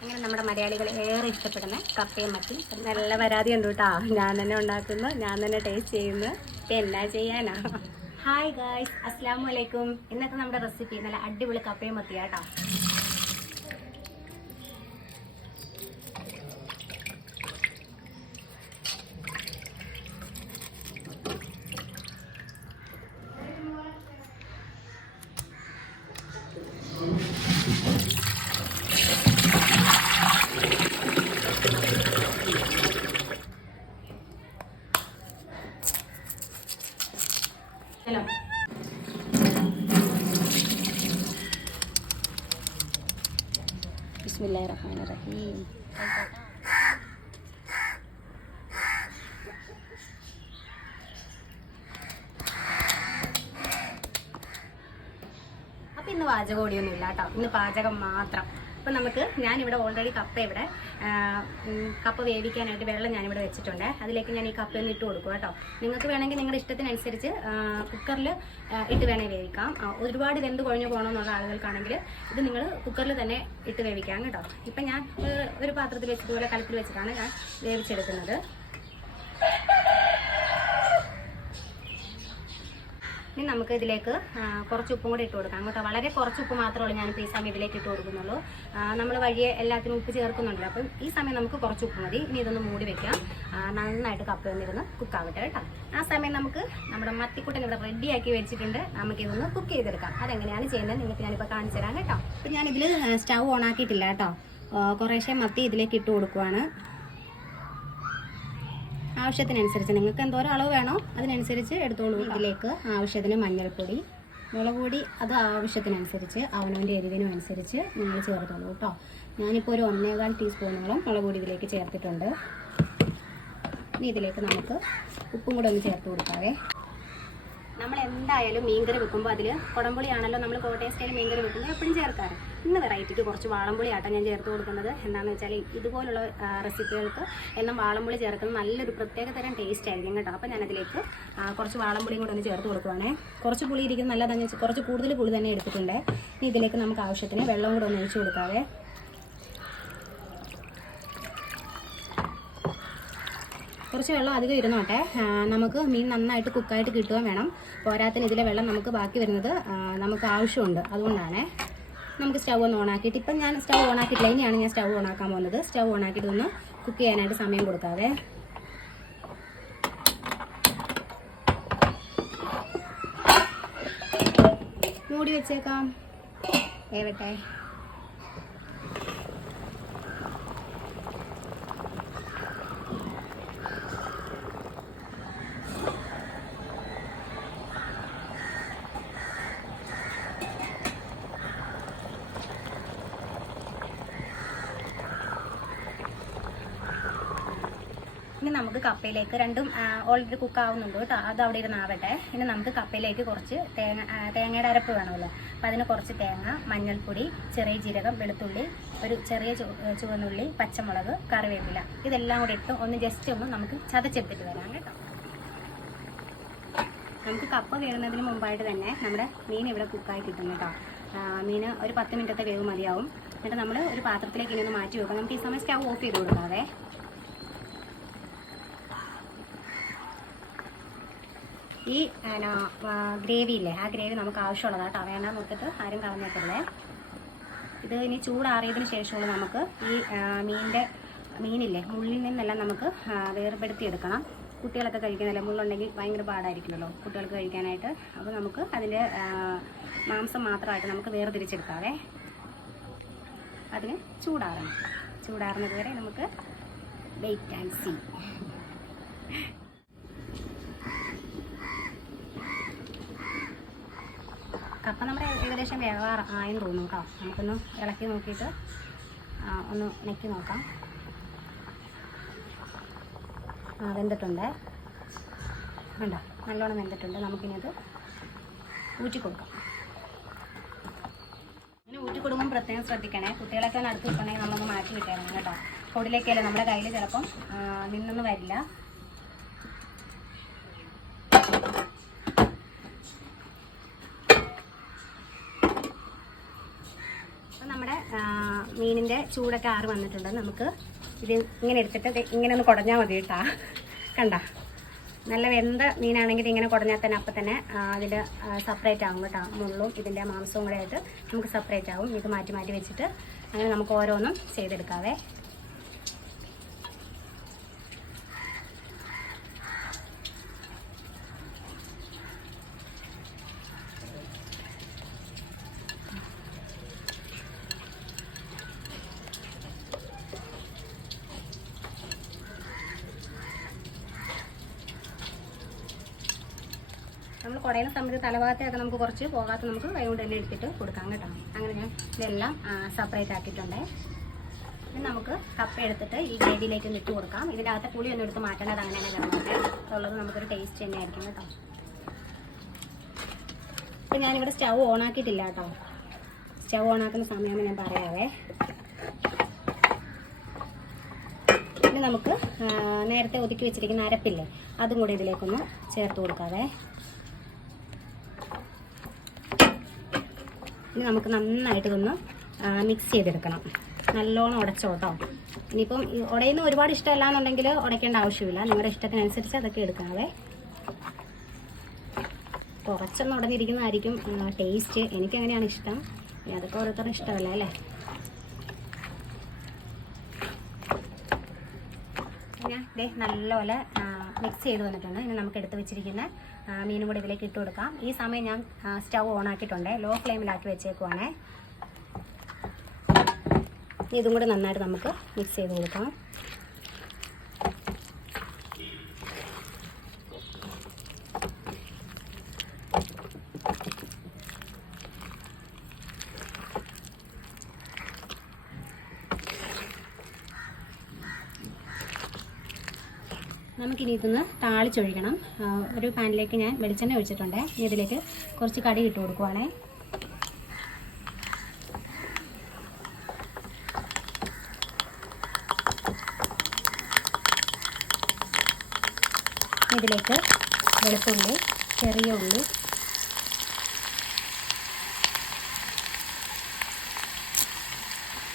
അങ്ങനെ നമ്മുടെ മലയാളികൾ ഏറെ ഇഷ്ടപ്പെടുന്ന കപ്പയും മത്തി നല്ല പരാതി ഉണ്ട് കേട്ടോ. ഞാൻ തന്നെ ഉണ്ടാക്കുന്നു, ഞാൻ തന്നെ ടേസ്റ്റ് ചെയ്യുന്നു. എന്നാ ചെയ്യാനാ. ഹായ് ഗായ്സ്, അസ്സലാമു അലൈക്കും. ഇന്നത്തെ നമ്മുടെ റെസിപ്പി നല്ല അടിപൊളി കപ്പയും മത്തിയാ കേട്ടോ. ഹലോ, ബിസ്മില്ലാഹിർറഹ്മാനിർറഹീം. അപ്പം ഇന്ന് പാചകമൊടിയൊന്നും ഇല്ല കേട്ടോ, ഇന്ന് പാചകം മാത്രം. അപ്പം ഞാനിവിടെ ഓൾറെഡി കപ്പ വേവിക്കാനായിട്ട് വെള്ളം ഞാനിവിടെ വെച്ചിട്ടുണ്ട്. അതിലേക്ക് ഞാൻ ഈ കപ്പയൊന്ന് ഇട്ട് കൊടുക്കും കേട്ടോ. നിങ്ങൾക്ക് വേണമെങ്കിൽ നിങ്ങളുടെ ഇഷ്ടത്തിനനുസരിച്ച് കുക്കറിൽ ഇട്ട് വേണേൽ വേവിക്കാം. ഒരുപാട് വെന്ത് കുഴഞ്ഞു പോകണമെന്നുള്ള ആളുകൾക്കാണെങ്കിൽ ഇത് നിങ്ങൾ കുക്കറിൽ തന്നെ ഇട്ട് വേവിക്കാം കേട്ടോ. ഇപ്പം ഞാൻ ഒരു പാത്രത്തിൽ വെച്ചിട്ടുപോലെ കലത്തിൽ വെച്ചിട്ടാണ് ഞാൻ വേവിച്ചെടുക്കുന്നത്. ഇനി നമുക്ക് ഇതിലേക്ക് കുറച്ച് ഉപ്പും കൂടി ഇട്ട് കൊടുക്കാം കേട്ടോ. വളരെ കുറച്ച് ഉപ്പ് മാത്രമേ ഞാനിപ്പോൾ ഈ സമയം ഇതിലേക്ക് ഇട്ട് കൊടുക്കുന്നുള്ളൂ. നമ്മൾ വഴിയെ എല്ലാത്തിനും ഉപ്പ് ചേർക്കുന്നുണ്ടല്ലോ, അപ്പം ഈ സമയം നമുക്ക് കുറച്ച് ഉപ്പ് മതി. ഇനി ഇതൊന്ന് മൂടി വെക്കാം. നന്നായിട്ട് കപ്പ വന്നിരുന്ന് കുക്കാവട്ടെ കേട്ടോ. ആ സമയം നമുക്ക് നമ്മുടെ മത്തിക്കുട്ടൻ ഇവിടെ റെഡിയാക്കി വെച്ചിട്ടുണ്ട്. നമുക്കിതൊന്ന് കുക്ക് ചെയ്തെടുക്കാം. അതെങ്ങനെയാണ് ചെയ്യുന്നത് നിങ്ങൾക്ക് ഞാനിപ്പോൾ കാണിച്ചു തരാം കേട്ടോ. അപ്പം ഞാനിതിൽ സ്റ്റൗ ഓൺ ആക്കിയിട്ടില്ല കേട്ടോ. കുറേശ്ശെ മത്തി ഇതിലേക്ക് ഇട്ട് കൊടുക്കുവാണ്. ആവശ്യത്തിനനുസരിച്ച് നിങ്ങൾക്ക് എന്തോരം അളവ് വേണോ അതിനനുസരിച്ച് എടുത്തോളൂ. ഇതിലേക്ക് ആവശ്യത്തിന് മഞ്ഞൾപ്പൊടി, മുളക് പൊടി അത് ആവശ്യത്തിനനുസരിച്ച് അവനവൻ്റെ എരിവിനും അനുസരിച്ച് നിങ്ങൾ ചേർത്തോളൂ കേട്ടോ. ഞാനിപ്പോൾ ഒരു 1.25 ടീസ്പൂണോളം മുളക് പൊടി ഇതിലേക്ക് ചേർത്തിട്ടുണ്ട്. ഇനി ഇതിലേക്ക് നമുക്ക് ഉപ്പും കൂടെ ഒന്ന് ചേർത്ത് കൊടുക്കാവേ. നമ്മൾ എന്തായാലും മീൻകറി വെക്കുമ്പോൾ അതിൽ കുടംപുളിയാണല്ലോ നമ്മൾ കോട്ടയം സ്റ്റൈൽ മീൻകറി വെക്കുമ്പോൾ എപ്പോഴും ചേർക്കാറ്. ഇന്ന് വെറൈറ്റിക്ക് കുറച്ച് വാളംപുളി ആട്ടം ഞാൻ ചേർത്ത് കൊടുക്കുന്നത്. എന്താണെന്ന് വെച്ചാൽ ഇതുപോലുള്ള റെസിപ്പികൾക്ക് എല്ലാം വാളംപുളി ചേർക്കുന്നത് നല്ലൊരു പ്രത്യേക തരം ടേസ്റ്റ് ആയിരിക്കും കേട്ടോ. അപ്പോൾ ഞാനതിലേക്ക് കുറച്ച് വാളംപുളിയും കൂടെ ഒന്ന് ചേർത്ത് കൊടുക്കുവാണേ. കുറച്ച് പുളി ഇരിക്കുന്നത് നല്ലതാണെന്ന് വെച്ചാൽ കുറച്ച് കൂടുതൽ പുളി തന്നെ എടുത്തിട്ടുണ്ട്. ഇനി ഇതിലേക്ക് നമുക്ക് ആവശ്യത്തിന് വെള്ളം കൂടെ ഒന്ന് ഒഴിച്ച് കൊടുക്കാവേ. കുറച്ച് വെള്ളം അധികം ഇരുന്നോട്ടെ. നമുക്ക് മീൻ നന്നായിട്ട് കുക്കായിട്ട് കിട്ടുകയും വേണം. പോരാത്തിന് ഇതിലെ വെള്ളം നമുക്ക് ബാക്കി വരുന്നത് നമുക്ക് ആവശ്യമുണ്ട്. അതുകൊണ്ടാണ് നമുക്ക് സ്റ്റൗ ഒന്ന് ഓണാക്കിയിട്ട്, ഇപ്പം ഞാൻ സ്റ്റൗ ഓണാക്കിയിട്ടില്ല, ഇനിയാണ് ഞാൻ സ്റ്റൗ ഓണാക്കാൻ പോകുന്നത്. സ്റ്റൗ ഓണാക്കിയിട്ട് ഒന്ന് കുക്ക് ചെയ്യാനായിട്ട് സമയം കൊടുക്കാവേ. മൂടി വെച്ചേക്കാം, വേവട്ടെ. ഇനി നമുക്ക് കപ്പയിലേക്ക് രണ്ടും ഓൾറെഡി കുക്കാവുന്നുണ്ട് കേട്ടോ, അത് അവിടെ ഇരുന്നാവട്ടെ. ഇനി നമുക്ക് കപ്പയിലേക്ക് കുറച്ച് തേങ്ങയുടെ അരപ്പ് വേണമല്ലോ. അപ്പം അതിന് കുറച്ച് തേങ്ങ, മഞ്ഞൾപ്പൊടി, ചെറിയ ജീരകം, വെളുത്തുള്ളി, ഒരു ചെറിയ ചുവന്നുള്ളി, പച്ചമുളക്, കറിവേപ്പില ഇതെല്ലാം കൂടി ഇട്ട് ഒന്ന് ജസ്റ്റ് ഒന്ന് നമുക്ക് ചതച്ചെടുത്തിട്ട് വരാം കേട്ടോ. നമുക്ക് കപ്പ വേവുന്നതിന് മുമ്പായിട്ട് തന്നെ നമ്മുടെ മീൻ ഇവിടെ കുക്കായി കിട്ടും കേട്ടോ. മീൻ ഒരു 10 മിനിറ്റത്തെ വേവ് മതിയാവും. എന്നിട്ട് നമ്മൾ ഒരു പാത്രത്തിലേക്ക് ഇനി ഒന്ന് മാറ്റി വെക്കാം. നമുക്ക് ഈ സമയം സ്റ്റൗ ഓഫ് ചെയ്ത് കൊടുക്കാവേ. ഈ ഗ്രേവി ഇല്ലേ, ആ ഗ്രേവി നമുക്ക് ആവശ്യമുള്ളതാണ് കേട്ടോ. വേണ്ടാന്ന് നോക്കിയിട്ട് ആരും കളഞ്ഞേക്കല്ലേ. ഇത് ഇനി ചൂടാറിയതിന് ശേഷമുള്ള നമുക്ക് ഈ മീനില്ലേ മുള്ളിൽ നിന്നെല്ലാം നമുക്ക് വേർപെടുത്തിയെടുക്കണം. കുട്ടികളൊക്കെ കഴിക്കുന്നതല്ലേ, മുള്ളുണ്ടെങ്കിൽ ഭയങ്കര പാടായിരിക്കുമല്ലോ കുട്ടികൾക്ക് കഴിക്കാനായിട്ട്. അപ്പോൾ നമുക്ക് അതിൻ്റെ മാംസം മാത്രമായിട്ട് നമുക്ക് വേർതിരിച്ചെടുക്കാവേ. അതിന് ചൂടാറുന്നത് വരെ നമുക്ക് വെയിറ്റ് ആൻഡ് സീ. കപ്പ നമ്മുടെ ഏകദേശം വേവാറായെന്ന് തോന്നുന്നു കേട്ടോ. നമുക്കൊന്ന് ഇളക്കി നോക്കിയിട്ട് ഒന്ന് നെക്കി നോക്കാം. വെന്തിട്ടുണ്ട് വേണ്ട, നല്ലോണം വെന്തിട്ടുണ്ട്. നമുക്കിനത് ഊറ്റി കൊടുക്കാം. ഇങ്ങനെ ഊറ്റി കൊടുക്കുമ്പോൾ പ്രത്യേകം ശ്രദ്ധിക്കണേ. കുട്ടികളൊക്കെ ഒന്ന് അടുത്ത് വെക്കണമെങ്കിൽ നമ്മളൊന്ന് മാറ്റി വിട്ടേക്കണം കേട്ടോ. പൊടിയിലേക്കല്ലേ നമ്മുടെ കയ്യിൽ ചിലപ്പം നിന്നൊന്നും വരില്ല. നമ്മുടെ മീനിൻ്റെ ചൂടൊക്കെ ആറി വന്നിട്ടുണ്ട്. നമുക്ക് ഇത് ഇങ്ങനെ എടുത്തിട്ട് ഇങ്ങനെ ഒന്ന് കുടഞ്ഞാൽ മതി കേട്ടോ. കണ്ട, നല്ല വെന്ത മീനാണെങ്കിൽ ഇങ്ങനെ കുടഞ്ഞാൽ തന്നെ അപ്പം തന്നെ അതിൽ സെപ്പറേറ്റ് ആകും കേട്ടോ. മുള്ളും ഇതിൻ്റെ മാംസവും കൂടെ ആയിട്ട് നമുക്ക് സെപ്പറേറ്റ് ആകും. ഇത് മാറ്റി മാറ്റി വെച്ചിട്ട് അങ്ങനെ നമുക്ക് ഓരോന്നും ചെയ്തെടുക്കാവേ. നമ്മൾ കുടയുന്ന സമയത്ത് തലഭാഗത്തൊക്കെ നമുക്ക് കുറച്ച് പോകാത്ത നമുക്ക് കൈ കൊണ്ട് തന്നെ എടുത്തിട്ട് കൊടുക്കാം കേട്ടോ. അങ്ങനെ ഞാൻ ഇതെല്ലാം സെപ്പറേറ്റ് ആക്കിയിട്ടുണ്ടേ. ഇനി നമുക്ക് കപ്പ എടുത്തിട്ട് ഈ ഗ്രേവിയിലേക്ക് ഇട്ട് കൊടുക്കാം. ഇതിൻ്റെ അകത്തെ പുളിയൊന്നും എടുത്ത് മാറ്റേണ്ടത് അങ്ങനെ തന്നെ കിടന്നിട്ട് ഉള്ളത് നമുക്കൊരു ടേസ്റ്റ് തന്നെ ആയിരിക്കും കേട്ടോ. ഇപ്പം ഞാനിവിടെ സ്റ്റൗ ഓണാക്കിയിട്ടില്ല കേട്ടോ. സ്റ്റൗ ഓണാക്കുന്ന സമയമാണ് ഞാൻ പറയാവേ. ഇനി നമുക്ക് നേരത്തെ ഒതുക്കി വെച്ചിരിക്കുന്ന അരപ്പില്ലേ, അതും കൂടി ഇതിലേക്കൊന്ന് ചേർത്ത് കൊടുക്കാവേ. ഇനി നമുക്ക് നന്നായിട്ട് ഇതൊന്ന് മിക്സ് ചെയ്തെടുക്കണം. നല്ലോണം ഉടച്ചോട്ടോ. ഇനിയിപ്പം ഉടയുന്ന ഒരുപാട് ഇഷ്ടമല്ല എന്നുണ്ടെങ്കിൽ ഉടയ്ക്കേണ്ട ആവശ്യമില്ല. നിങ്ങളുടെ ഇഷ്ടത്തിനനുസരിച്ച് അതൊക്കെ എടുക്കാവേ. കുറച്ചൊന്നും ഉടഞ്ഞിരിക്കുന്നതായിരിക്കും ടേസ്റ്റ്. എനിക്കങ്ങനെയാണ് ഇഷ്ടം. അതൊക്കെ ഓരോരുത്തരുടെ ഇഷ്ടമല്ല അല്ലേ. ഞാൻ നല്ലപോലെ മിക്സ് ചെയ്ത് വന്നിട്ടുണ്ട്. ഇനി നമുക്ക് എടുത്ത് വെച്ചിരിക്കുന്ന മീനും കൂടി ഇതിലേക്ക് ഇട്ട് കൊടുക്കാം. ഈ സമയം ഞാൻ സ്റ്റൗ ഓൺ ആക്കിയിട്ടുണ്ട്. ലോ ഫ്ലെയിമിലാക്കി വെച്ചേക്കുവാണേ. ഇതും കൂടി നന്നായിട്ട് നമുക്ക് മിക്സ് ചെയ്ത് കൊടുക്കാം. നമുക്കിനി ഇതൊന്ന് താളിച്ചൊഴിക്കണം. ഒരു പാനിലേക്ക് ഞാൻ വെളിച്ചെണ്ണ ഒഴിച്ചിട്ടുണ്ട്. ഇനി ഇതിലേക്ക് കുറച്ച് കടി ഇട്ട് കൊടുക്കുവാണേ. ഇതിലേക്ക് വെളുത്തുള്ളി, ചെറിയ ഉള്ളി,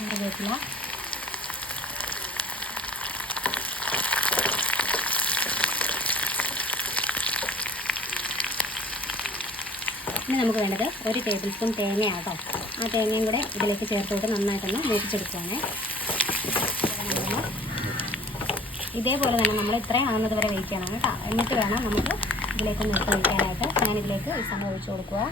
കറിവേപ്പില, ഇനി നമുക്ക് വേണ്ടത് 1 ടേബിൾ സ്പൂൺ തേങ്ങയാട്ടോ. ആ തേങ്ങയും കൂടെ ഇതിലേക്ക് ചേർത്തോട്ട് നന്നായിട്ടൊന്ന് മൂപ്പിച്ചെടുക്കുകയാണ്. ഇതേപോലെ തന്നെ നമ്മൾ ഇത്രയും ആകുന്നത് വരെ വെയിറ്റ് ചെയ്യണം കേട്ടോ. എന്നിട്ട് വേണം നമുക്ക് ഇതിലേക്കൊന്ന് ഇട്ട് വയ്ക്കാനായിട്ട്. ഞാനിതിലേക്ക് ഈ സമയം ഒഴിച്ച് കൊടുക്കുക.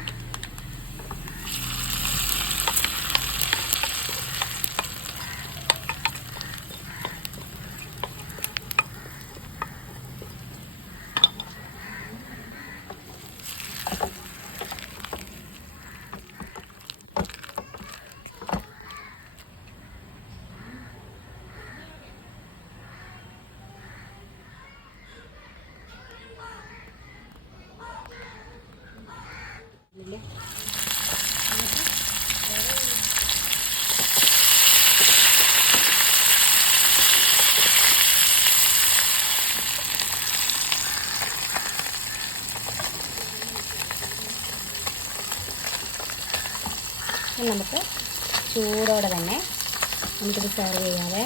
നമുക്ക് ചൂടോടെ തന്നെ നമുക്കിത് സെർവ് ചെയ്യാതെ.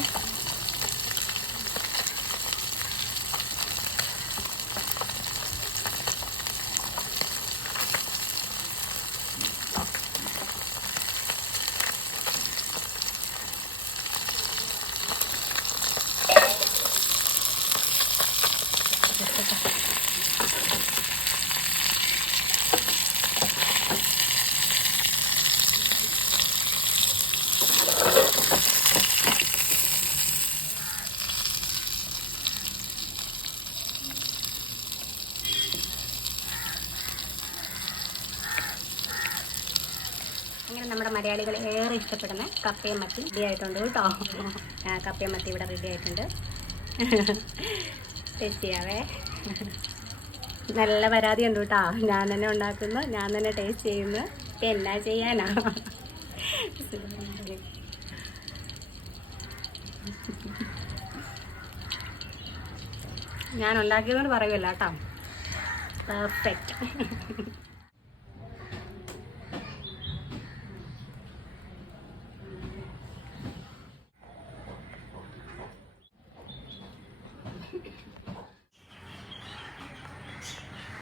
അങ്ങനെ നമ്മുടെ മലയാളികൾ ഏറെ ഇഷ്ടപ്പെടുന്ന കപ്പയും മത്തി റെഡി ആയിട്ടുണ്ട് കേട്ടോ. കപ്പയും മത്തി ഇവിടെ റെഡി ആയിട്ടുണ്ട്. ടേസ്റ്റ് ചെയ്യാവേ. നല്ല പരാതി ഉണ്ട് കേട്ടോ. ഞാൻ തന്നെ ഉണ്ടാക്കുന്നു, ഞാൻ തന്നെ ടേസ്റ്റ് ചെയ്യുന്നു. എന്നാ ചെയ്യാനാ. ഞാൻ ഉണ്ടാക്കിയതുകൊണ്ട് പറയുമല്ല കേട്ടോ. പെർഫെക്റ്റ്. കേട്ടോ.